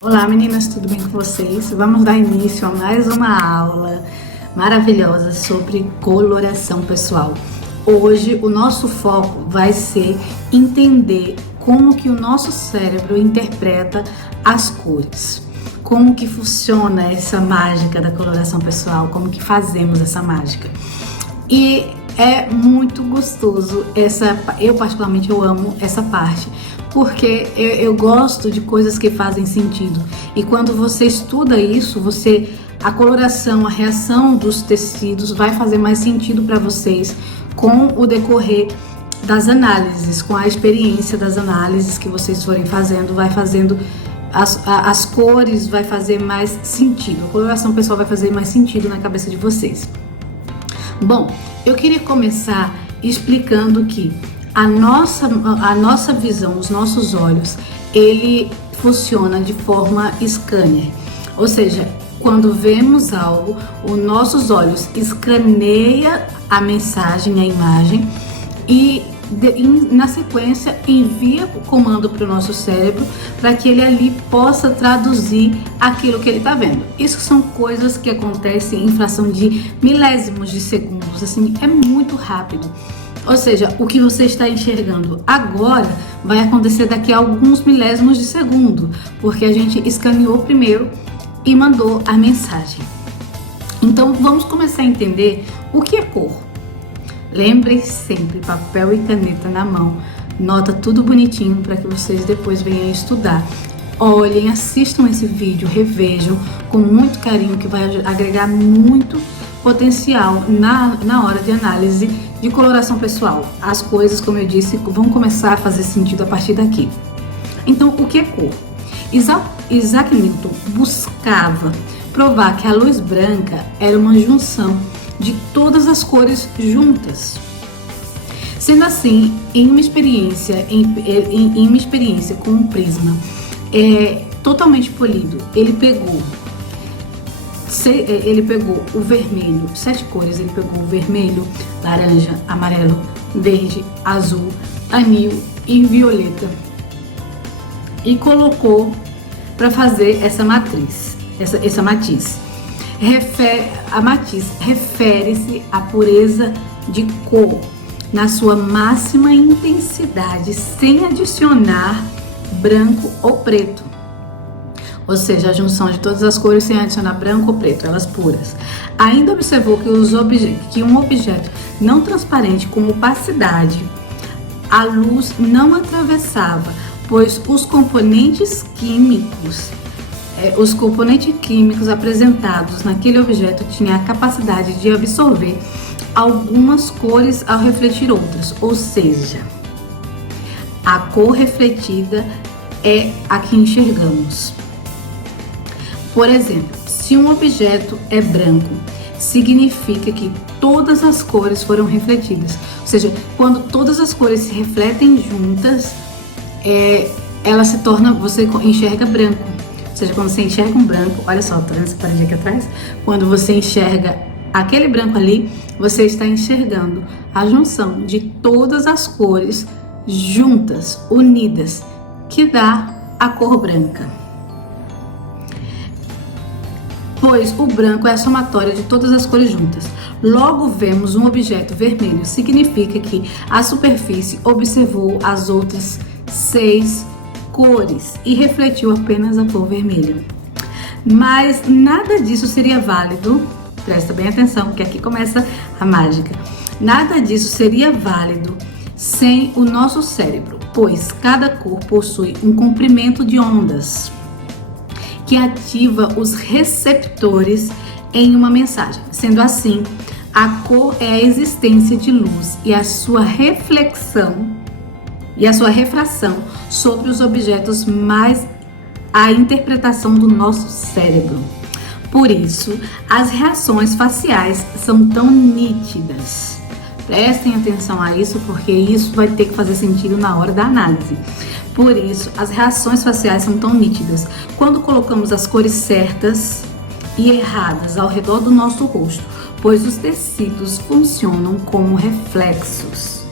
Olá meninas, tudo bem com vocês? Vamos dar início a mais uma aula maravilhosa sobre coloração pessoal. Hoje o nosso foco vai ser entender como que o nosso cérebro interpreta as cores. Como que funciona essa mágica da coloração pessoal, como que fazemos essa mágica. E é muito gostoso, eu particularmente eu amo essa parte, porque eu gosto de coisas que fazem sentido. E quando você estuda isso, a coloração, a reação dos tecidos vai fazer mais sentido para vocês com o decorrer das análises, com a experiência das análises que vocês forem fazendo, vai fazendo as cores, vai fazer mais sentido. A coloração pessoal vai fazer mais sentido na cabeça de vocês. Bom, eu queria começar explicando que a nossa visão, os nossos olhos, ele funciona de forma scanner. Ou seja, quando vemos algo, os nossos olhos escaneiam a mensagem, a imagem e na sequência envia o comando para o nosso cérebro para que ele ali possa traduzir aquilo que ele está vendo. Isso são coisas que acontecem em fração de milésimos de segundos, assim, é muito rápido. Ou seja, o que você está enxergando agora vai acontecer daqui a alguns milésimos de segundo, porque a gente escaneou primeiro e mandou a mensagem. Então vamos começar a entender o que é cor. Lembrem sempre, papel e caneta na mão, nota tudo bonitinho para que vocês depois venham estudar. Olhem, assistam esse vídeo, revejam com muito carinho, que vai agregar muito potencial na hora de análise de coloração pessoal. As coisas, como eu disse, vão começar a fazer sentido a partir daqui. Então, o que é cor? Isaac Newton buscava provar que a luz branca era uma junção de todas as cores juntas. Sendo assim, em uma experiência com um prisma totalmente polido, ele pegou o vermelho, 7 cores, ele pegou o vermelho, laranja, amarelo, verde, azul, anil e violeta e colocou para fazer essa matiz. A matiz refere-se à pureza de cor na sua máxima intensidade, sem adicionar branco ou preto. Ou seja, a junção de todas as cores sem adicionar branco ou preto, elas puras. Ainda observou que um objeto não transparente com opacidade, a luz não atravessava, pois os componentes químicos apresentados naquele objeto tinham a capacidade de absorver algumas cores ao refletir outras. Ou seja, a cor refletida é a que enxergamos. Por exemplo, se um objeto é branco, significa que todas as cores foram refletidas. Ou seja, quando todas as cores se refletem juntas, ela se torna, você enxerga branco. Ou seja, quando você enxerga um branco, olha só, tá vendo essa parede aqui atrás? Quando você enxerga aquele branco ali, você está enxergando a junção de todas as cores juntas, unidas, que dá a cor branca. Pois o branco é a somatória de todas as cores juntas. Logo vemos um objeto vermelho, significa que a superfície observou as outras 6 cores e refletiu apenas a cor vermelha. Mas nada disso seria válido, presta bem atenção, porque aqui começa a mágica. Nada disso seria válido sem o nosso cérebro, pois cada cor possui um comprimento de ondas que ativa os receptores em uma mensagem. Sendo assim, a cor é a existência de luz e a sua refração sobre os objetos, mais a interpretação do nosso cérebro. Por isso, as reações faciais são tão nítidas. Prestem atenção a isso, porque isso vai ter que fazer sentido na hora da análise. Por isso, as reações faciais são tão nítidas. Quando colocamos as cores certas, e erradas ao redor do nosso rosto, pois os tecidos funcionam como reflexos,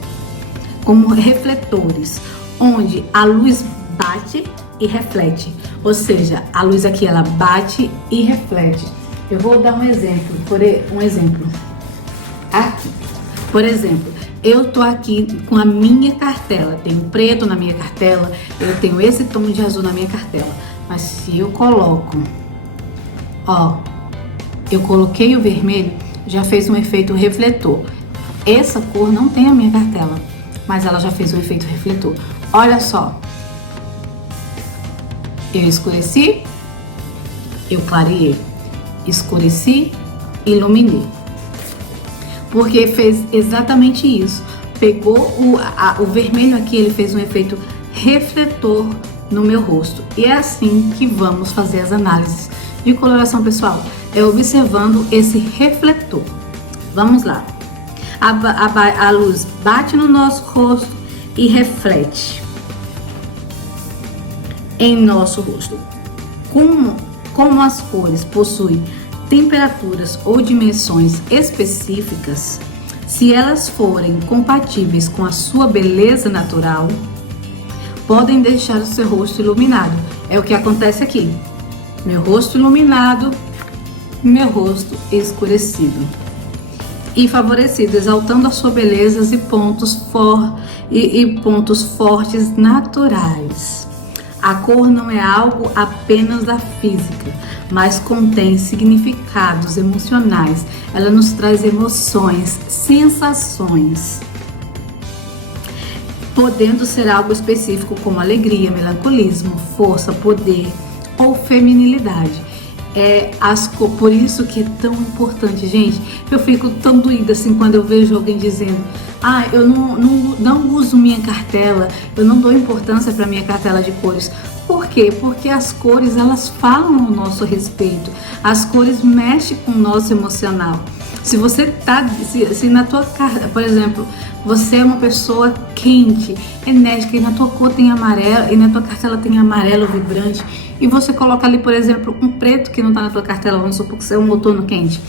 como refletores, onde a luz bate e reflete. Ou seja, a luz aqui ela bate e reflete. Eu vou dar um exemplo, aqui. Por exemplo, eu tô aqui com a minha cartela, tenho preto na minha cartela, eu tenho esse tom de azul na minha cartela. Mas se eu coloco, ó, eu coloquei o vermelho, já fez um efeito refletor. Essa cor não tem a minha cartela, mas ela já fez um efeito refletor. Olha só, eu escureci, eu clareei, escureci, iluminei. Porque fez exatamente isso. Pegou o vermelho aqui, ele fez um efeito refletor no meu rosto. E é assim que vamos fazer as análises de coloração pessoal. É observando esse refletor. Vamos lá. A luz bate no nosso rosto e reflete em nosso rosto. Como as cores possuem temperaturas ou dimensões específicas, se elas forem compatíveis com a sua beleza natural, podem deixar o seu rosto iluminado. É o que acontece aqui. Meu rosto iluminado, meu rosto escurecido e favorecido, exaltando a sua beleza e pontos fortes naturais. A cor não é algo apenas da física, mas contém significados emocionais. Ela nos traz emoções, sensações, podendo ser algo específico como alegria, melancolismo, força, poder ou feminilidade. Por isso que é tão importante, gente. Eu fico tão doída assim quando eu vejo alguém dizendo: eu não uso minha cartela, eu não dou importância para minha cartela de cores. Por quê? Porque as cores, elas falam ao nosso respeito. As cores mexem com o nosso emocional. Se você se na tua carta, por exemplo, você é uma pessoa quente, enérgica, e na tua cor tem amarelo, e na tua cartela tem amarelo vibrante, e você coloca ali, por exemplo, um preto que não tá na tua cartela, vamos supor que você é um outono quente.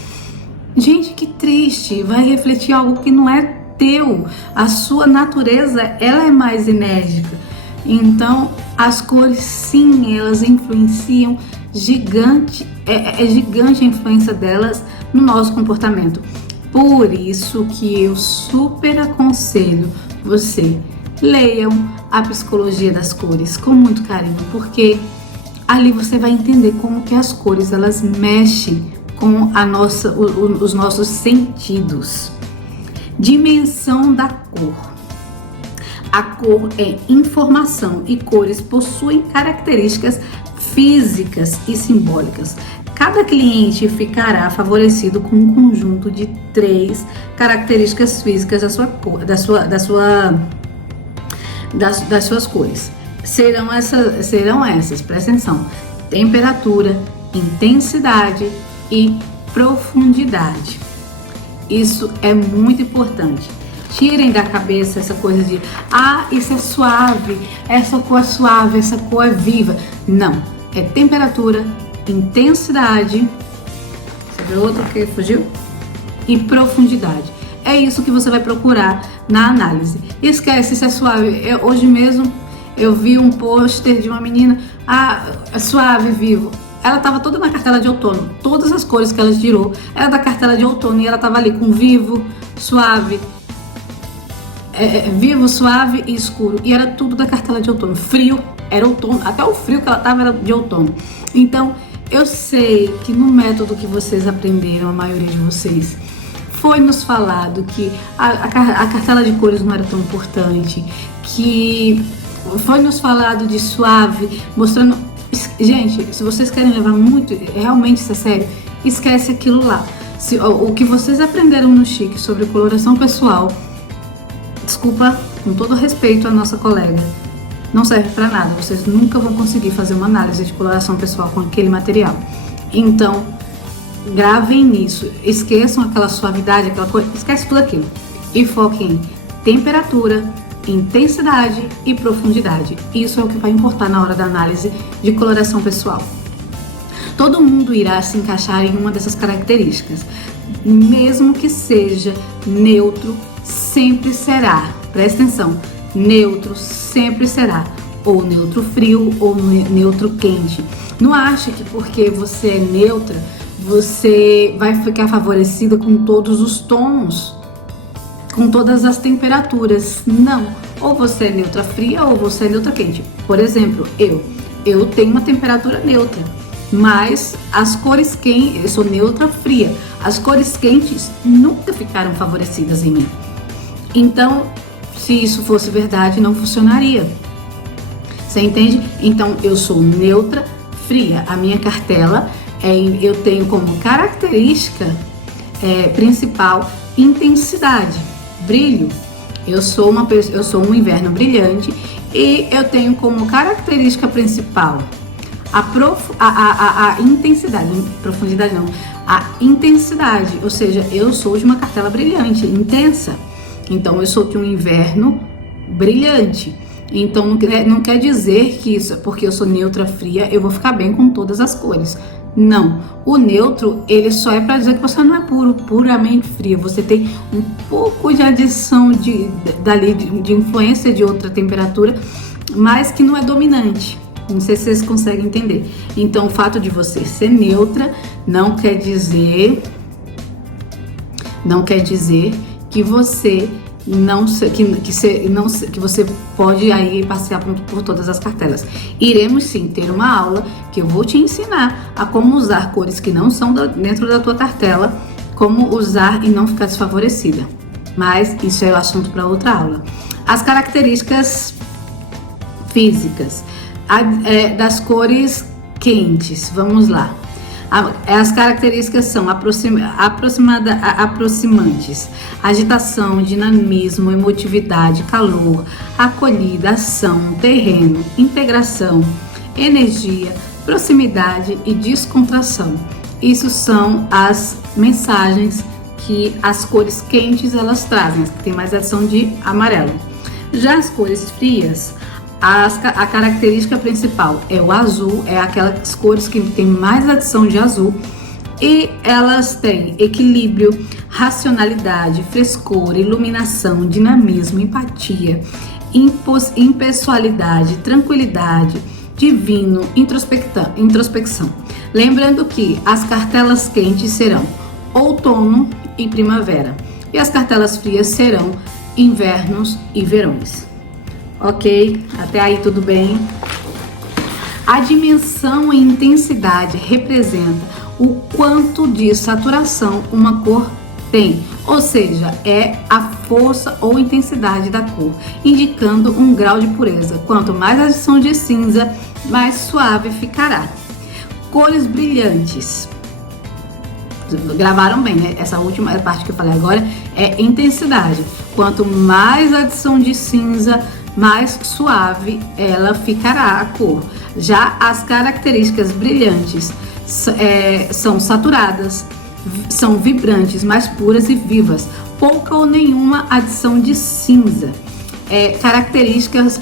Gente, que triste, vai refletir algo que não é teu. A sua natureza, ela é mais enérgica. Então, as cores, sim, elas influenciam gigante, é gigante a influência delas no nosso comportamento. Por isso que eu super aconselho você, leiam a Psicologia das Cores com muito carinho, porque ali você vai entender como que as cores, elas mexem com os nossos sentidos. Dimensão da cor. A cor é informação e cores possuem características físicas e simbólicas. Cada cliente ficará favorecido com um conjunto de 3 características físicas das suas cores. Serão essas, presta atenção: temperatura, intensidade e profundidade. Isso é muito importante. Tirem da cabeça essa coisa de isso é suave, essa cor é suave, essa cor é viva. Não, é temperatura, intensidade, você viu outro que fugiu? E profundidade. É isso que você vai procurar na análise. Esquece se é suave. Hoje mesmo eu vi um pôster de uma menina, é suave, vivo. Ela estava toda na cartela de outono. Todas as cores que ela tirou era da cartela de outono, e ela estava ali com vivo, suave, vivo, suave e escuro, e era tudo da cartela de outono. Frio, era outono, até o frio que ela tava era de outono. Então, eu sei que no método que vocês aprenderam, a maioria de vocês, foi nos falado que a cartela de cores não era tão importante, que foi nos falado de suave, mostrando... Gente, se vocês querem levar muito, realmente isso é sério, esquece aquilo lá. O que vocês aprenderam no Chique sobre coloração pessoal, desculpa, com todo respeito à nossa colega, não serve para nada. Vocês nunca vão conseguir fazer uma análise de coloração pessoal com aquele material. Então, gravem nisso. Esqueçam aquela suavidade, aquela coisa, esquece tudo aquilo. E foquem em temperatura, intensidade e profundidade. Isso é o que vai importar na hora da análise de coloração pessoal. Todo mundo irá se encaixar em uma dessas características. Mesmo que seja neutro, sempre será. Presta atenção. Neutro sempre será. Ou neutro frio ou neutro quente. Não ache que porque você é neutra, você vai ficar favorecida com todos os tons, com todas as temperaturas. Não. Ou você é neutra fria ou você é neutra quente. Por exemplo, eu tenho uma temperatura neutra, mas as cores quentes, eu sou neutra fria. As cores quentes nunca ficaram favorecidas em mim. Então, se isso fosse verdade, não funcionaria. Você entende? Então, eu sou neutra fria. A minha cartela, eu tenho como característica principal intensidade, brilho. Eu sou um inverno brilhante e eu tenho como característica principal a intensidade, profundidade não, a intensidade, ou seja, eu sou de uma cartela brilhante, intensa. Então eu sou de um inverno brilhante. Então não quer dizer que isso, porque eu sou neutra fria, eu vou ficar bem com todas as cores. Não, o neutro, ele só é para dizer que você não é puramente fria. Você tem um pouco de adição de influência de outra temperatura, mas que não é dominante. Não sei se vocês conseguem entender. Então, o fato de você ser neutra não quer dizer que você que você pode aí passear por todas as cartelas. Iremos sim ter uma aula que eu vou te ensinar a como usar cores que não são dentro da tua cartela, como usar e não ficar desfavorecida. Mas isso é o assunto para outra aula. As características físicas das cores quentes, vamos lá. As características são aproximantes, agitação, dinamismo, emotividade, calor, acolhida, ação, terreno, integração, energia, proximidade e descontração. Isso são as mensagens que as cores quentes elas trazem, que tem mais adição de amarelo. Já as cores frias, a característica principal é o azul, é aquelas cores que tem mais adição de azul, e elas têm equilíbrio, racionalidade, frescor, iluminação, dinamismo, empatia, impessoalidade, tranquilidade, divino, introspecção. Lembrando que as cartelas quentes serão outono e primavera, e as cartelas frias serão invernos e verões. Ok? Até aí tudo bem? A dimensão e intensidade representa o quanto de saturação uma cor tem, ou seja, é a força ou intensidade da cor, indicando um grau de pureza. Quanto mais adição de cinza, mais suave ficará. Cores brilhantes. Gravaram bem, né? Essa última parte que eu falei agora é intensidade. Quanto mais adição de cinza, mais suave ela ficará a cor. Já as características brilhantes são saturadas, são vibrantes, mais puras e vivas, pouca ou nenhuma adição de cinza. Características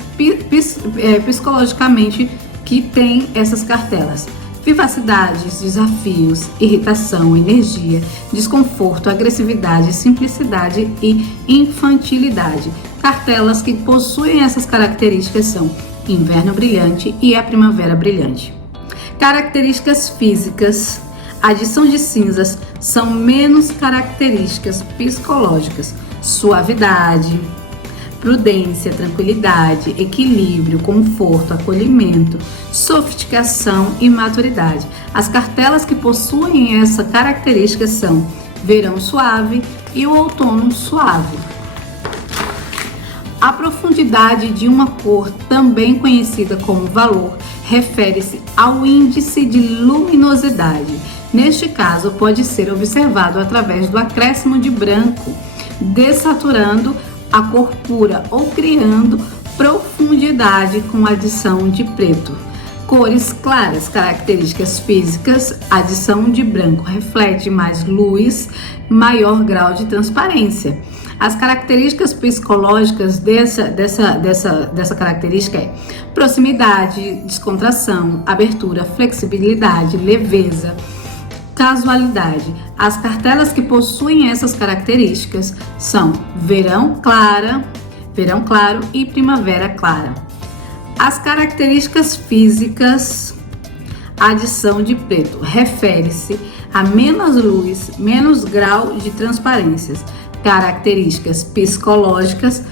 psicologicamente que tem essas cartelas: vivacidades, desafios, irritação, energia, desconforto, agressividade, simplicidade e infantilidade. Cartelas que possuem essas características são inverno brilhante e a primavera brilhante. Características físicas: adição de cinzas são menos características psicológicas, suavidade, prudência, tranquilidade, equilíbrio, conforto, acolhimento, sofisticação e maturidade. As cartelas que possuem essa característica são verão suave e o outono suave. A profundidade de uma cor, também conhecida como valor, refere-se ao índice de luminosidade. Neste caso, pode ser observado através do acréscimo de branco, desaturando a cor pura ou criando profundidade com adição de preto. Cores claras, características físicas, adição de branco reflete mais luz, maior grau de transparência. As características psicológicas dessa característica é proximidade, descontração, abertura, flexibilidade, leveza, casualidade. As cartelas que possuem essas características são verão claro e primavera clara. As características físicas, adição de preto, refere-se a menos luz, menos grau de transparências. Características psicológicas,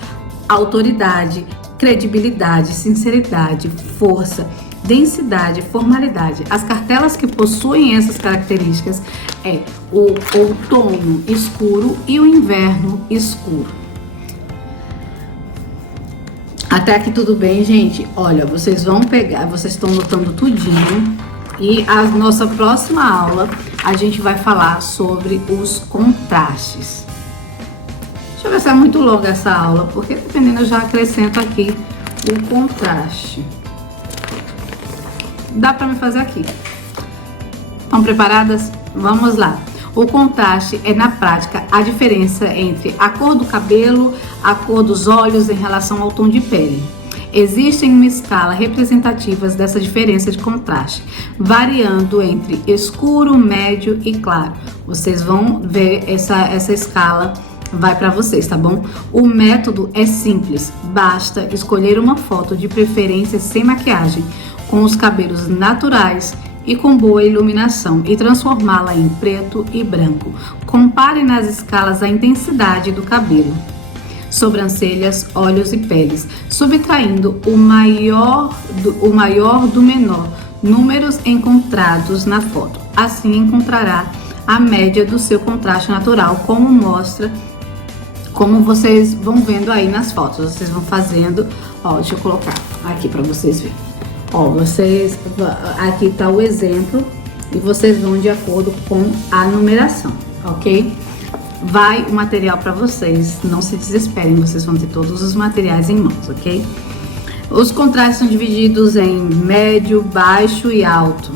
autoridade, credibilidade, sinceridade, força, densidade, formalidade. As cartelas que possuem essas características é o outono escuro e o inverno escuro. Até aqui tudo bem, gente? Olha, vocês vão pegar, vocês estão notando tudinho. E a nossa próxima aula, a gente vai falar sobre os contrastes. Deixa eu ver se é muito longa essa aula, porque dependendo eu já acrescento aqui o contraste. Dá para me fazer aqui. Estão preparadas? Vamos lá. O contraste é, na prática, a diferença entre a cor do cabelo, a cor dos olhos em relação ao tom de pele. Existem uma escala representativas dessa diferença de contraste, variando entre escuro, médio e claro. Vocês vão ver essa escala, vai para vocês, tá bom? O método é simples, basta escolher uma foto de preferência sem maquiagem, com os cabelos naturais e com boa iluminação e transformá-la em preto e branco. Compare nas escalas a intensidade do cabelo, sobrancelhas, olhos e peles, subtraindo o maior do menor, números encontrados na foto. Assim encontrará a média do seu contraste natural, como vocês vão vendo aí nas fotos. Vocês vão fazendo, ó, deixa eu colocar aqui para vocês verem. Ó, aqui tá o exemplo e vocês vão de acordo com a numeração, ok? Vai o material para vocês, não se desesperem, vocês vão ter todos os materiais em mãos, ok? Os contrastes são divididos em médio, baixo e alto.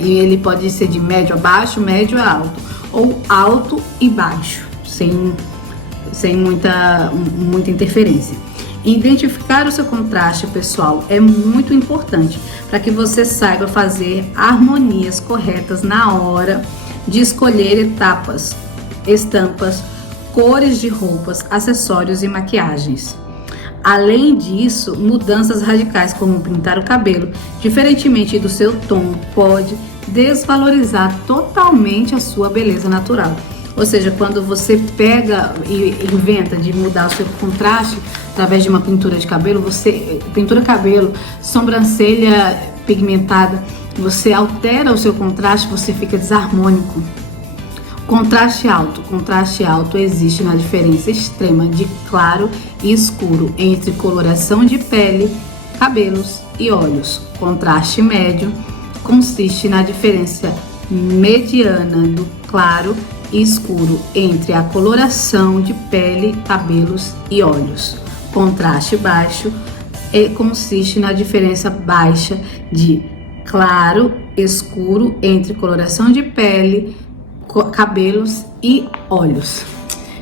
E ele pode ser de médio a baixo, médio a alto, ou alto e baixo, sem muita interferência. Identificar o seu contraste, pessoal, é muito importante para que você saiba fazer harmonias corretas na hora de escolher estampas, cores de roupas, acessórios e maquiagens. Além disso, mudanças radicais como pintar o cabelo, diferentemente do seu tom, pode desvalorizar totalmente a sua beleza natural. Ou seja, quando você pega e inventa de mudar o seu contraste através de uma pintura de cabelo, pintura cabelo, sobrancelha pigmentada, você altera o seu contraste, você fica desarmônico. Contraste alto existe na diferença extrema de claro e escuro entre coloração de pele, cabelos e olhos. Contraste médio consiste na diferença mediana do claro e escuro entre a coloração de pele, cabelos e olhos. Contraste baixo consiste na diferença baixa de claro e escuro entre coloração de pele, cabelos e olhos.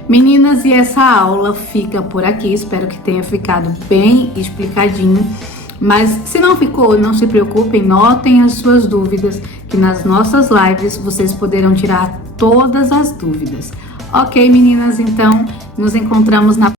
Meninas, e essa aula fica por aqui. Espero que tenha ficado bem explicadinho. Mas se não ficou, não se preocupem, notem as suas dúvidas, que nas nossas lives vocês poderão tirar todas as dúvidas. Ok, meninas? Então, nos encontramos na